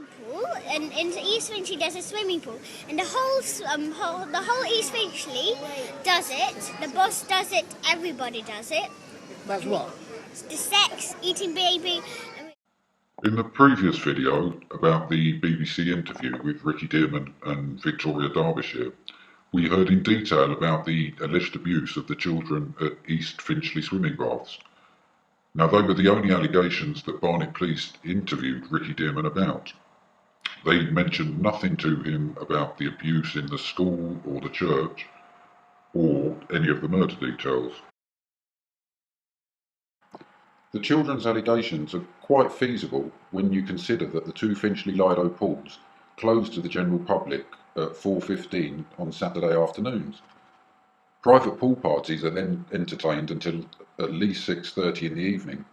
swimming pool, and in East Finchley there's a swimming pool, and the whole East Finchley does it. The boss does it. Everybody does it. That's what? The sex, eating baby. In the previous video about the BBC interview with Ricky Dearman and Victoria Derbyshire, we heard in detail about the alleged abuse of the children at East Finchley swimming baths. Now, they were the only allegations that Barnet Police interviewed Ricky Dearman about. They mentioned nothing to him about the abuse in the school or the church, or any of the murder details. The children's allegations are quite feasible when you consider that the two Finchley Lido pools closed to the general public at 4:15 on Saturday afternoons. Private pool parties are then entertained until at least 6:30 in the evening.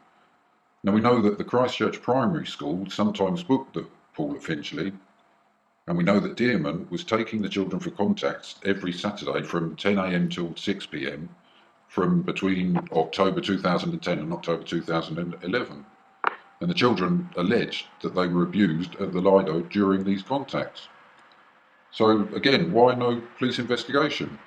Now, we know that the Christchurch Primary School sometimes booked the pool at Finchley, and we know that Dearman was taking the children for contacts every Saturday from 10 a.m. till 6 p.m. from between October 2010 and October 2011. And the children alleged that they were abused at the Lido during these contacts. So again, why no police investigation?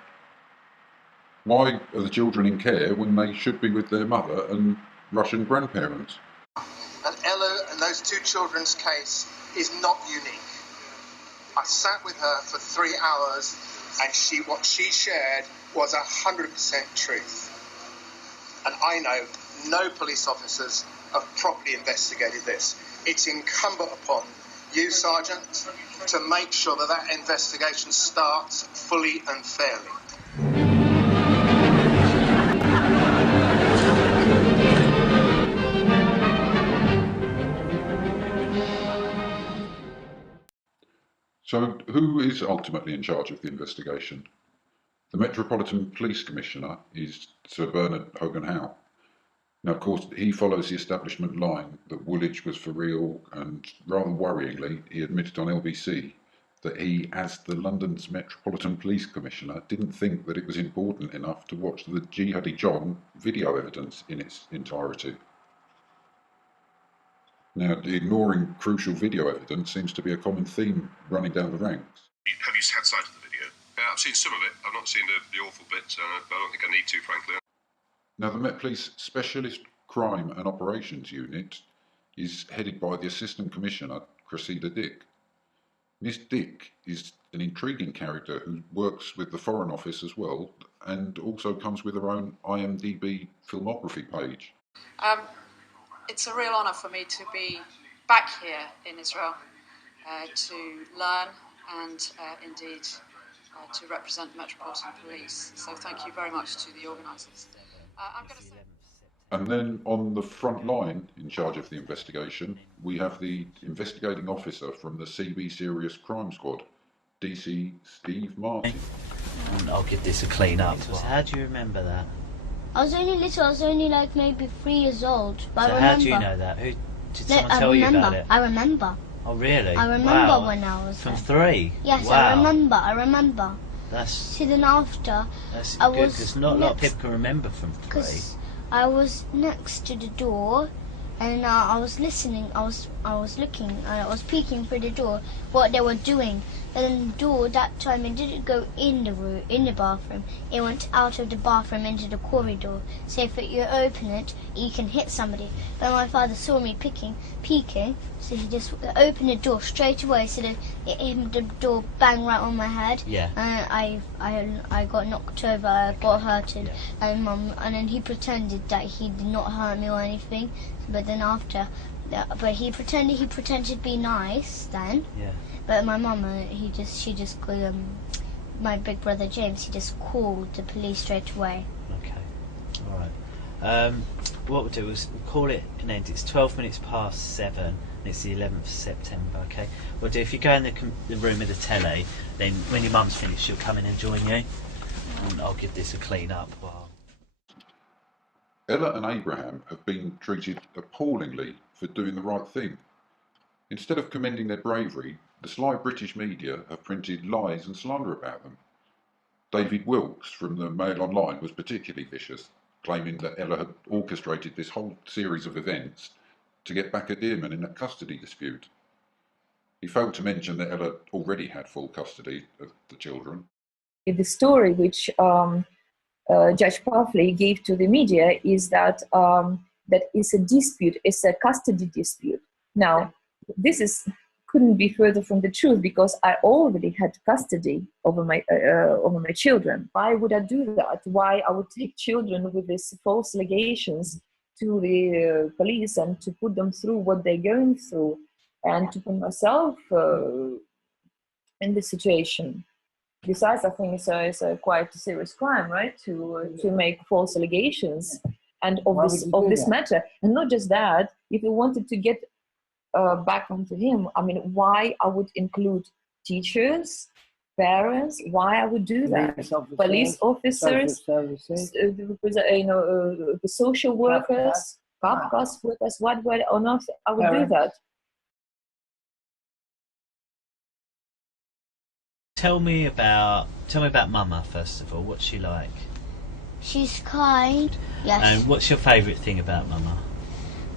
Why are the children in care when they should be with their mother and Russian grandparents? And Ella and those two children's case is not unique. I sat with her for 3 hours, and what she shared was 100% truth. And I know no police officers have properly investigated this. It's incumbent upon you, Sergeant, to make sure that that investigation starts fully and fairly. So who is ultimately in charge of the investigation? The Metropolitan Police Commissioner is Sir Bernard Hogan-Howe. Now, of course, he follows the establishment line that Woolwich was for real, and rather worryingly, he admitted on LBC that he, as the London's Metropolitan Police Commissioner, didn't think that it was important enough to watch the Jihadi John video evidence in its entirety. Now, ignoring crucial video evidence seems to be a common theme running down the ranks. Have you had sight of the video? I've seen some of it. I've not seen the awful bits. I don't think I need to, frankly. Now, the Met Police Specialist Crime and Operations Unit is headed by the Assistant Commissioner, Cressida Dick. Miss Dick is an intriguing character who works with the Foreign Office as well, and also comes with her own IMDb filmography page. It's a real honour for me to be back here in Israel to learn and indeed to represent Metropolitan Police. So thank you very much to the organisers. I'm going to say... And then on the front line, in charge of the investigation, we have the investigating officer from the CB Serious Crime Squad, DC Steve Martin. And I'll give this a clean up. So how do you remember that? I was only little. I was only like maybe 3 years old. But So I remember. how do you know that? Who did someone tell you about it? I remember. Oh really? I remember wow. when I was from there. 3. Yes, wow. I remember. That's So then after, good I was because not a lot of next- people can remember from 3. Because I was next to the door, and I was listening. I was looking. I was peeking through the door what they were doing. And then the door that time it didn't go in the room, in the bathroom. It went out of the bathroom into the corridor. So if you open it, you can hit somebody. But my father saw me peeking, so he just opened the door straight away. So that it hit the door bang right on my head. Yeah. And I got knocked over. I got hurted. Yeah. And then he pretended that he did not hurt me or anything. But then after, but he pretended to be nice then. Yeah. But my mum, she just called my big brother James. He just called the police straight away. Okay. All right. What we'll do is we'll call it an end. It's 12 minutes past 7. And it's the 11th of September. Okay. We'll do. If you go in the room with the telly, then when your mum's finished, she'll come in and join you. And I'll give this a clean up. Ella and Abraham have been treated appallingly for doing the right thing. Instead of commending their bravery, the sly British media have printed lies and slander about them. David Wilkes from the Mail Online was particularly vicious, claiming that Ella had orchestrated this whole series of events to get back at Dearman in a custody dispute. He failed to mention that Ella already had full custody of the children. The story which Judge Puffley gave to the media is that that is a dispute, it's a custody dispute. Now, this couldn't be further from the truth, because I already had custody over my children. Why would I do that? Why I would take children with these false allegations to the police and to put them through what they're going through, and to put myself in this situation? Besides, I think it's a quite serious crime, right? To make false allegations and of this matter, and not just that. If you wanted to get back onto him, I mean, why I would include teachers, parents? Why I would do that? Police officers, the social workers, Kafka's workers. What on earth I would do that? Tell me about Mama first of all. What's she like? She's kind. Yes. And what's your favourite thing about Mama?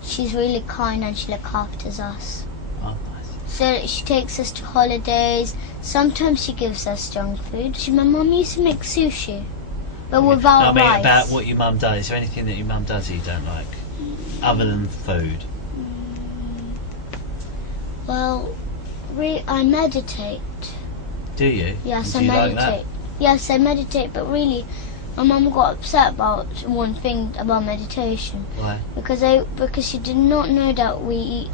She's really kind and she looks after us. Oh, nice. So she takes us to holidays. Sometimes she gives us junk food. My mum used to make sushi, but without rice. About what your mum does. Is there anything that your mum does that you don't like, other than food? Well, I meditate. Do you? Yes, do I you meditate. Like that? Yes, I meditate, but really, my mum got upset about one thing about meditation. Why? Because she did not know that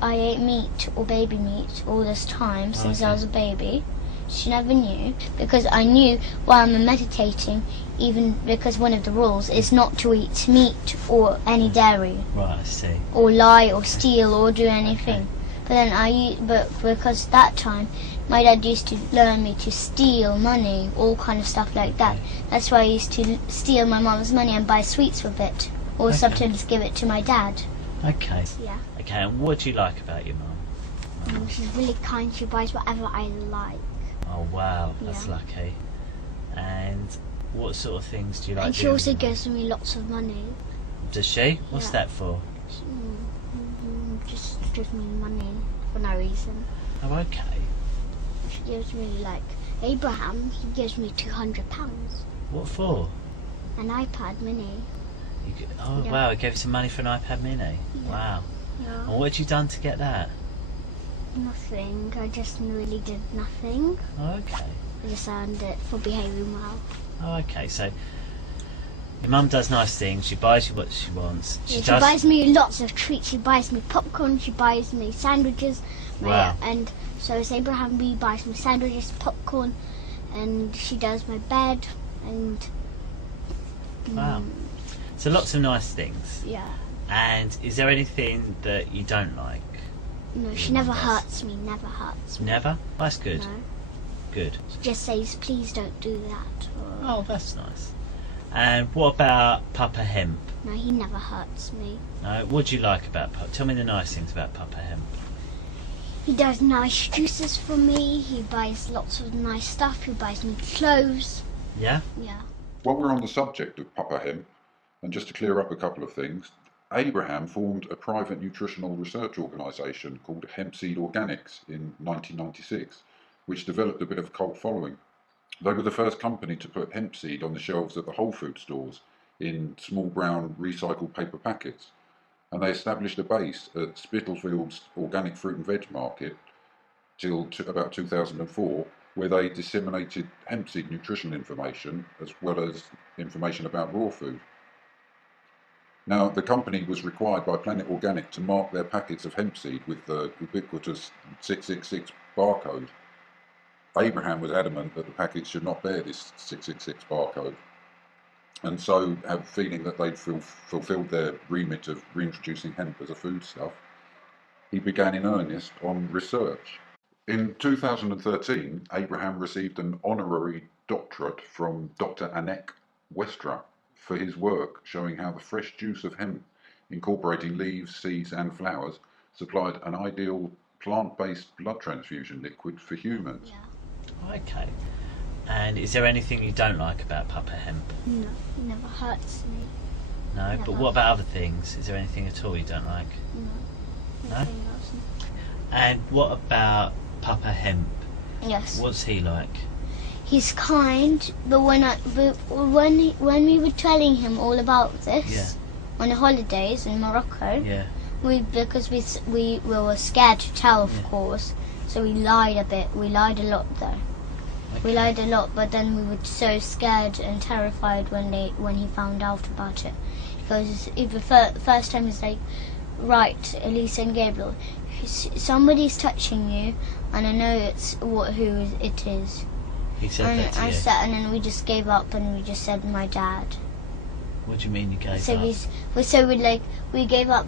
I ate meat or baby meat all this time since I was a baby. She never knew, because I knew while I'm meditating, even because one of the rules is not to eat meat or any dairy. Right, I see. Or lie or steal or do anything. Okay. But because that time my dad used to learn me to steal money, all kind of stuff like that. That's why I used to steal my mum's money and buy sweets with it, or sometimes give it to my dad. Okay. Yeah. Okay, and what do you like about your mum? She's really kind. She buys whatever I like. Oh wow, that's lucky. And what sort of things do you like? And she also gives me lots of money. Does she? What's that for? Just gives me money for no reason. Oh, okay. She gives me, like, Abraham, he gives me £200. What for? An iPad mini. Wow, he gave you some money for an iPad mini? Yeah. Wow. Yeah. And what had you done to get that? Nothing, I just really did nothing. Oh, okay. I just earned it for behaving well. Oh, okay, so your mum does nice things, she buys you what she wants. She buys me lots of treats, she buys me popcorn, she buys me sandwiches. Wow. And so it's Abraham, he buys me sandwiches, popcorn, and she does my bed, and... Wow. So lots of nice things. Yeah. And is there anything that you don't like? No, she never hurts me, never hurts me. Never? That's good. No. Good. She just says, please don't do that. Oh, that's nice. And what about Papa Hemp? No, he never hurts me. No, what do you like about Papa? Tell me the nice things about Papa Hemp. He does nice juices for me, he buys lots of nice stuff, he buys me clothes. Yeah? Yeah. While we're on the subject of Papa Hemp, and just to clear up a couple of things, Abraham formed a private nutritional research organisation called Hampstead Organics in 1996, which developed a bit of a cult following. They were the first company to put hemp seed on the shelves at the Whole Food stores in small brown recycled paper packets, and they established a base at Spittlefield's Organic Fruit and Veg Market till about 2004, where they disseminated hemp seed nutritional information as well as information about raw food. Now, the company was required by Planet Organic to mark their packets of hemp seed with the ubiquitous 666 barcode. Abraham was adamant that the packets should not bear this 666 barcode, and so, have a feeling that they'd fulfilled their remit of reintroducing hemp as a foodstuff, he began in earnest on research. In 2013, Abraham received an honorary doctorate from Dr. Anek Westra for his work showing how the fresh juice of hemp, incorporating leaves, seeds and flowers, supplied an ideal plant-based blood transfusion liquid for humans. Yeah. Okay. And is there anything you don't like about Papa Hemp? No, he never hurts me. No, Never. but what about other things? Is there anything at all you don't like? No. No? Nothing else. And what about Papa Hemp. Yes. What's he like? He's kind, but when we were telling him all about this on the holidays in Morocco, because we were scared to tell, of course, so we lied a bit. We lied a lot though. Okay. We lied a lot, but then we were so scared and terrified when he found out about it, because the first time he's like, right, Elisa and Gabriel, somebody's touching you, and I know who it is. He said that to you? And then we just gave up, and we just said my dad. What do you mean you gave up?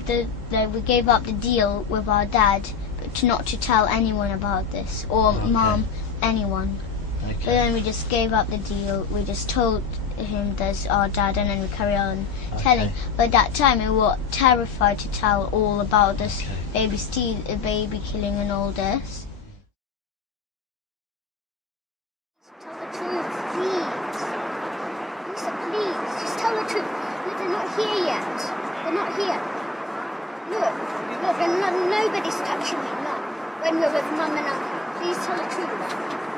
We gave up the deal with our dad, but not to tell anyone about this, or mom, anyone. Okay. But then we just gave up the deal. We just told him that's our dad, and then we carry on telling. But that time we were terrified to tell all about this baby killing and all this. Here yet. They're not here. Look, nobody's touching me, look. When we're with Mum and Uncle, please tell the truth.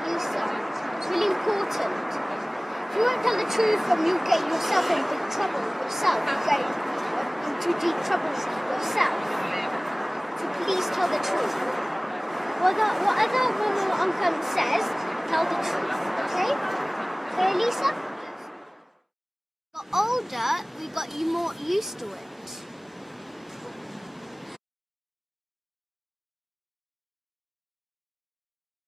Lisa, it's really important. If you won't tell the truth, then you'll get yourself in big trouble yourself. You'll get into deep trouble yourself. So please tell the truth. Whatever Mum or Uncle says, tell the truth, okay? Okay, Lisa? Older, we got you more used to it.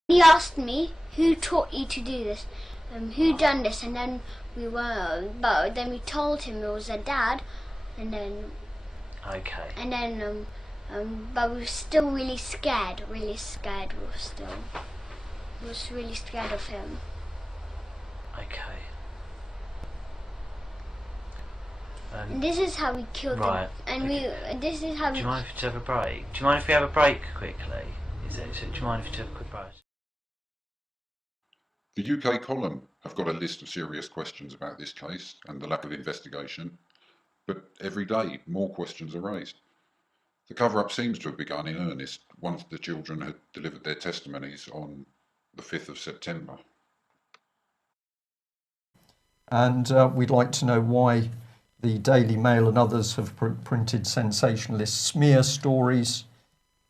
He asked me, who taught you to do this? Who done this? And then we told him it was a dad, and then... Okay. And then, but we were still really scared, we was really scared of him. Okay. And this is how we killed him. And this is how Do you mind if we have a break? Do you mind if we have a break quickly? Do you mind if we have a quick break? The UK column have got a list of serious questions about this case and the lack of investigation, but every day more questions are raised. The cover-up seems to have begun in earnest once the children had delivered their testimonies on the 5th of September. And we'd like to know why the Daily Mail and others have printed sensationalist smear stories,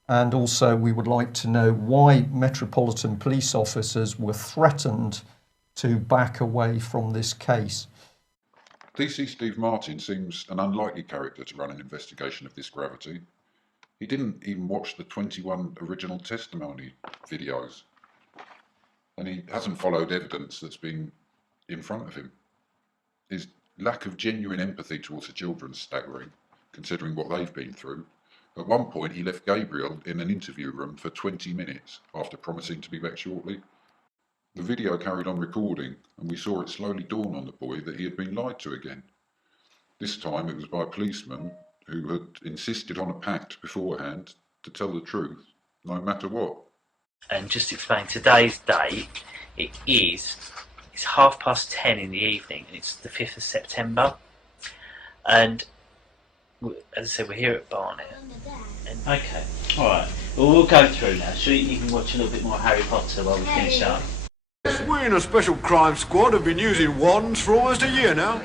and also we would like to know why Metropolitan Police officers were threatened to back away from this case. DC Steve Martin seems an unlikely character to run an investigation of this gravity. He didn't even watch the 21 original testimony videos, and he hasn't followed evidence that's been in front of him. His lack of genuine empathy towards the children is staggering, considering what they've been through. At one point, he left Gabriel in an interview room for 20 minutes after promising to be back shortly. The video carried on recording, and we saw it slowly dawn on the boy that he had been lied to again. This time it was by a policeman who had insisted on a pact beforehand to tell the truth, no matter what. And just to explain today's date, it's 10:30 in the evening, and it's the 5th of September. And as I said, we're here at Barnet. Okay, alright. Well, we'll go through now. So you can watch a little bit more Harry Potter while we finish up. We in a special crime squad have been using wands for almost a year now.